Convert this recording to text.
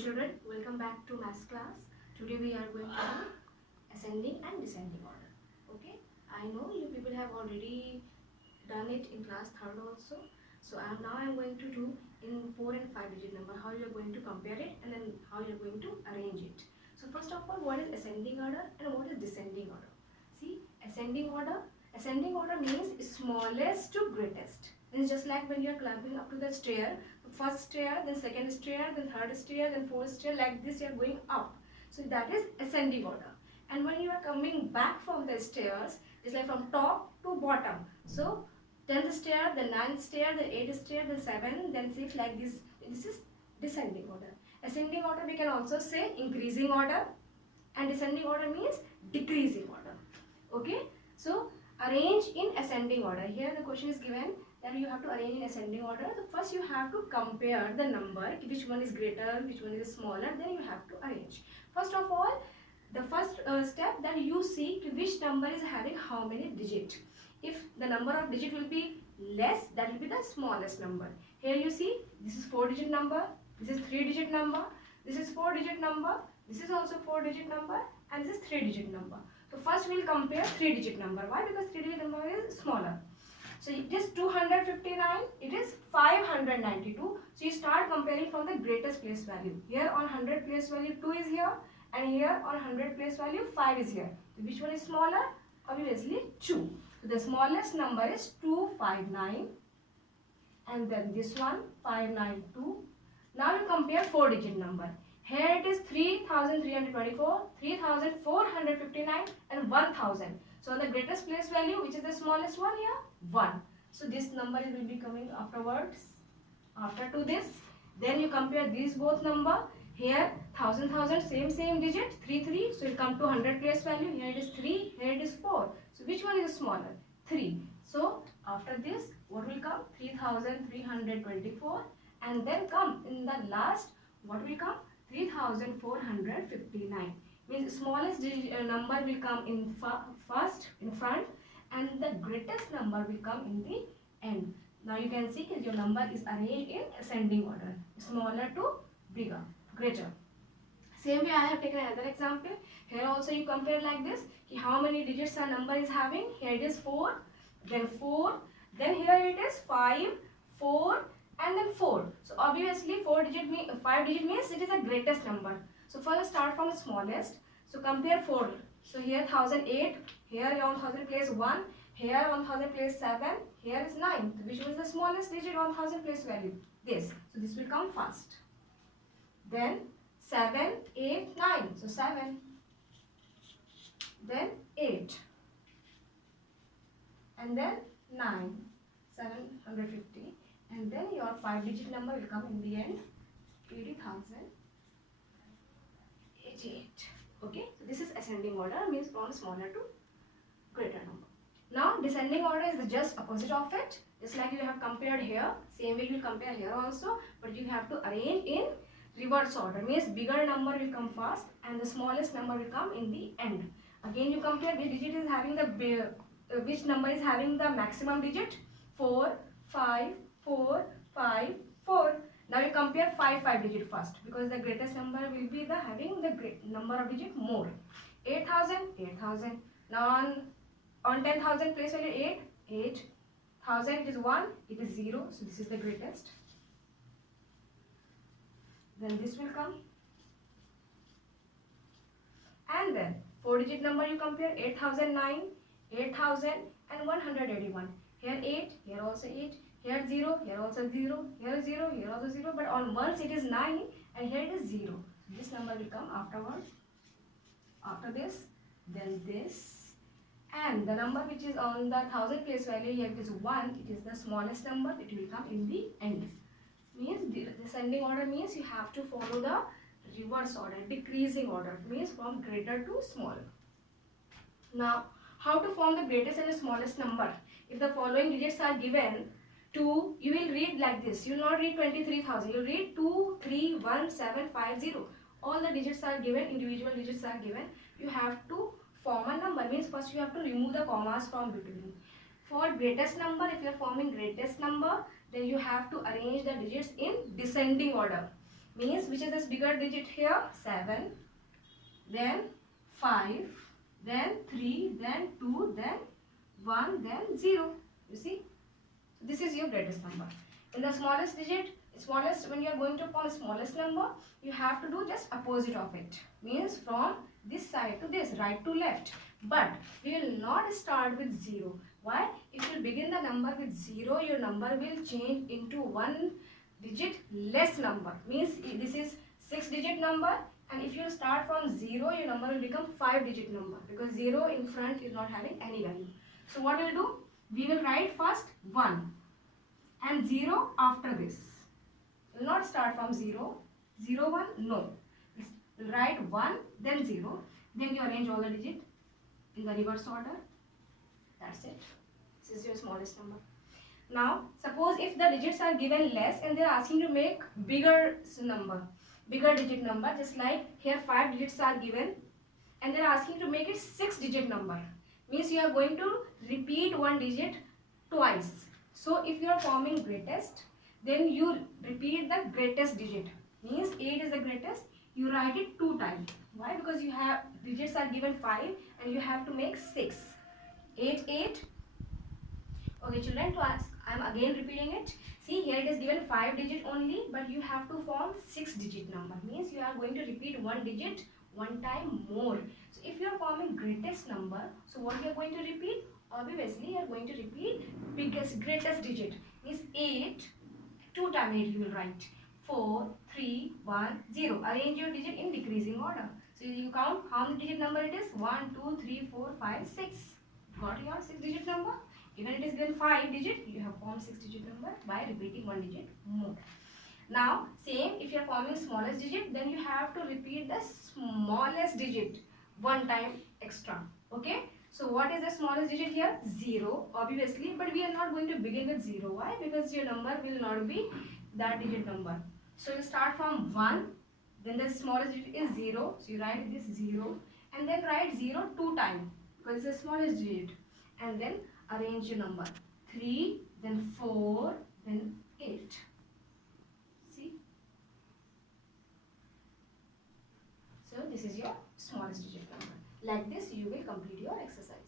children, welcome back to maths class. Today we are going to do ascending and descending order. Okay, I know you people have already done it in class 3rd also. So now I am going to do in 4 and 5 digit number how you are going to compare it and then how you are going to arrange it. So first of all, what is ascending order and what is descending order? See, ascending order means smallest to greatest. It's just like when you are climbing up to the stair, first stair, then second stair, then third stair, then fourth stair, like this you are going up. So that is ascending order. And when you are coming back from the stairs, it's like from top to bottom. So 10th stair, then 9th stair, then 8th stair, then 7, then 6, like this. This is descending order. Ascending order we can also say increasing order, and descending order means decreasing order. Okay, so arrange in ascending order. Here the question is given that you have to arrange in ascending order. So first you have to compare the number, which one is greater, which one is smaller, then you have to arrange. First of all, the first step that you see which number is having how many digits. If the number of digit will be less, that will be the smallest number. Here you see this is 4-digit number, this is 3-digit number, this is 4-digit number, this is also 4-digit number, and this is 3-digit number. So first we will compare 3-digit number. Why? Because 3-digit number is smaller. So it is 259, it is 592. So you start comparing from the greatest place value. Here on 100 place value 2 is here, and here on 100 place value 5 is here. So which one is smaller? Obviously 2. So the smallest number is 259, and then this one 592. Now you compare 4-digit number. Here it is 3324, 3459, and 1000. So the greatest place value, which is the smallest one here, 1. So this number will be coming afterwards, after to this. Then you compare these both number. Here 1000, same digit, 3. So it come to 100 place value. Here it is 3, here it is 4. So which one is smaller? 3. So after this, what will come? 3324, and then come in the last, what will come? 3459. Means smallest number will come in first, in front, and the greatest number will come in the end. Now you can see that your number is arranged in ascending order, smaller to bigger, greater. Same way I have taken another example. Here also you compare like this, how many digits a number is having. Here it is 4, then 4, then here it is 5, 4, and then 4. So obviously 5 digit means it is the greatest number. So first start from the smallest. So compare 4. So here 1008, here on 1000 place 1, here on 1000 place 7, here is 9. So which one is the smallest digit on 1000 place value? This. So this will come first. Then 7, 8, 9. So 7. Then 8. And then 9. 750. And then your 5-digit number will come in the end, 80,088. Okay, so this is ascending order, means from smaller to greater number. Now descending order is the just opposite of it. Just like you have compared here, same way you will compare here also, but you have to arrange in reverse order. Means bigger number will come first and the smallest number will come in the end. Again you compare which digit is having the which number is having the maximum digit. 4, 5, 4, 5, 4. Now you compare 5 digit first, because the greatest number will be the having the great number of digit more. 8,000. Now on 10,000 place value 8,000 it is 1, it is 0. So this is the greatest. Then this will come. And then 4-digit number you compare 8,009, 8,000 and 181. Here 8, here also 8. Here 0, here also 0, here 0, here also 0, but on ones it is 9 and here it is 0. This number will come afterwards. After this, then this, and the number which is on the 1000 place value, here it is 1, it is the smallest number, it will come in the end. Means descending order means you have to follow the reverse order, decreasing order, means from greater to smaller. Now, how to form the greatest and the smallest number? If the following digits are given, 2, you will read like this. You will not read 23,000. You read 2, 3, 1, 7, 5, 0. All the digits are given, individual digits are given. You have to form a number. Means first you have to remove the commas from between. For greatest number, if you are forming greatest number, then you have to arrange the digits in descending order. Means which is this bigger digit here? 7, then 5, then 3, then 2, then 1, then 0. You see? This is your greatest number. In the smallest digit, smallest, when you are going to form smallest number, you have to do just opposite of it. Means from this side to this, right to left. But we will not start with 0. Why? If you begin the number with 0, your number will change into one digit less number. Means this is 6-digit number, and if you start from 0, your number will become 5-digit number, because 0 in front is not having any value. So what we will do? We will write first 1 and 0 after this. We will not start from 0, 0, 1, no. We will write 1, then 0, then you arrange all the digits in the reverse order. That's it. This is your smallest number. Now, suppose if the digits are given less and they are asking to make bigger number, bigger digit number, just like here 5 digits are given and they are asking to make it 6-digit number. Means you are going to repeat one digit twice. So if you are forming greatest, then you repeat the greatest digit. Means 8 is the greatest, you write it 2 times. Why? Because you have digits are given 5 and you have to make 6. 8, 8. Okay children, I am again repeating it. See, here it is given 5 digit only, but you have to form 6-digit number. Means you are going to repeat one digit one time more. So if you are forming greatest number, so what you are going to repeat? Obviously you are going to repeat greatest digit. Means 8, 2 times 8 you will write. 4, 3, 1, 0. Arrange your digit in decreasing order. So you count how many digit number it is? 1, 2, 3, 4, 5, 6. Got your 6-digit number? Even it is given 5 digit, you have formed 6-digit number by repeating one digit more. Now, same if you are forming smallest digit, then you have to repeat the smallest digit one time extra. Okay? So, what is the smallest digit here? 0, obviously, but we are not going to begin with 0. Why? Because your number will not be that digit number. So, you start from 1, then the smallest digit is 0. So, you write this 0 and then write 0 2 times because it's the smallest digit. And then arrange your number 3, then 4, then 8. See? So this is your smallest digit number. Like this you will complete your exercise.